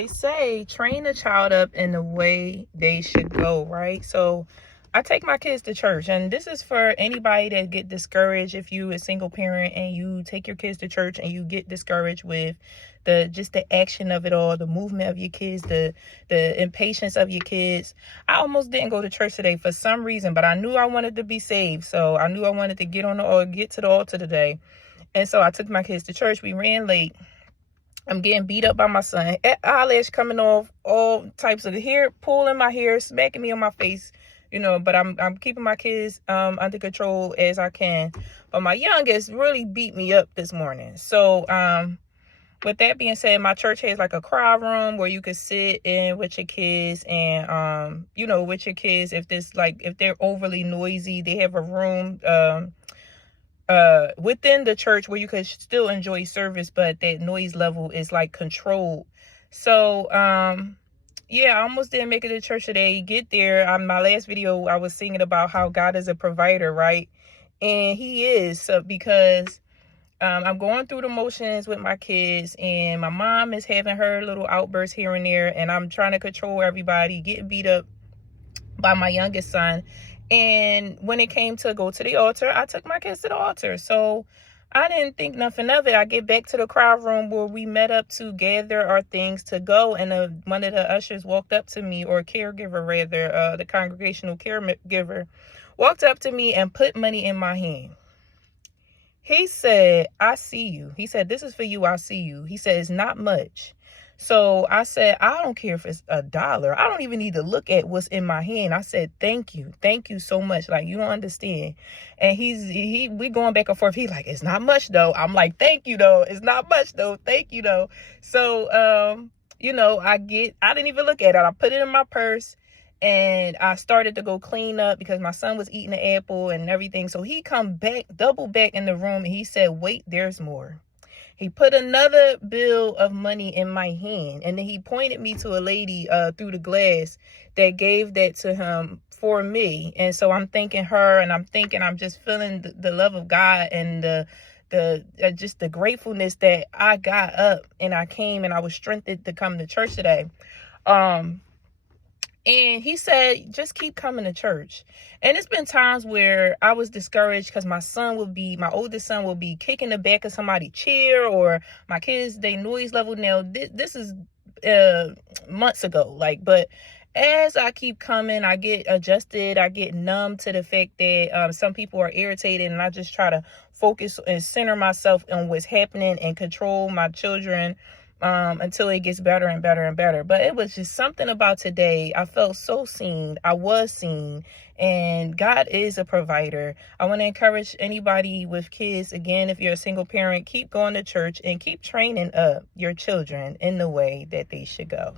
they say train a child up in the way they should go, right? So I take my kids to church, and this is for anybody that get discouraged. If you a single parent and you take your kids to church and you get discouraged with the action of it all, the movement of your kids, the impatience of your kids. I almost didn't go to church today for some reason, but I knew I wanted to be saved, so I knew I wanted to get to the altar today. And so I took my kids to church. We ran late. I'm getting beat up by my son. Eyelash coming off, all types of hair, pulling my hair, smacking me on my face, but I'm keeping my kids under control as I can. But my youngest really beat me up this morning. So with that being said, my church has like a cry room where you could sit in with your kids and with your kids, if they're overly noisy, they have a room within the church where you could still enjoy service, but that noise level is like controlled. So yeah, I almost didn't make it to church today. Get there, on my last video I was singing about how God is a provider, right? And he is. So because I'm going through the motions with my kids, and my mom is having her little outbursts here and there, and I'm trying to control everybody, getting beat up by my youngest son. And when it came to go to the altar, I took my kids to the altar. So I didn't think nothing of it. I get back to the crowd room where we met up to gather our things to go. And one of the ushers walked up to me, or caregiver rather, the congregational caregiver, walked up to me and put money in my hand. He said, "I see you." He said, "This is for you. I see you." He said, "It's not much." So I said, "I don't care if it's $1. I don't even need to look at what's in my hand." I said, "Thank you. Thank you so much. Like, you don't understand." And we going back and forth. He's like, "It's not much though." I'm like, "Thank you though. It's not much though. Thank you though." So, I didn't even look at it. I put it in my purse. And I started to go clean up because my son was eating the apple and everything. So he come back, double back in the room, and he said, "Wait, there's more." He put another bill of money in my hand, and then he pointed me to a lady through the glass that gave that to him for me. And so I'm thanking her, and I'm just feeling the love of God and just the gratefulness that I got up and I came and I was strengthened to come to church today. And he said, "Just keep coming to church." And it's been times where I was discouraged because my oldest son will be kicking the back of somebody's chair, or my kids, they noise level. Now, this is months ago. But as I keep coming, I get adjusted. I get numb to the fact that some people are irritated, and I just try to focus and center myself on what's happening and control my children until it gets better and better and better. But it was just something about today. I felt so seen. I was seen, and God is a provider. I want to encourage anybody with kids, again, if you're a single parent, keep going to church and keep training up your children in the way that they should go.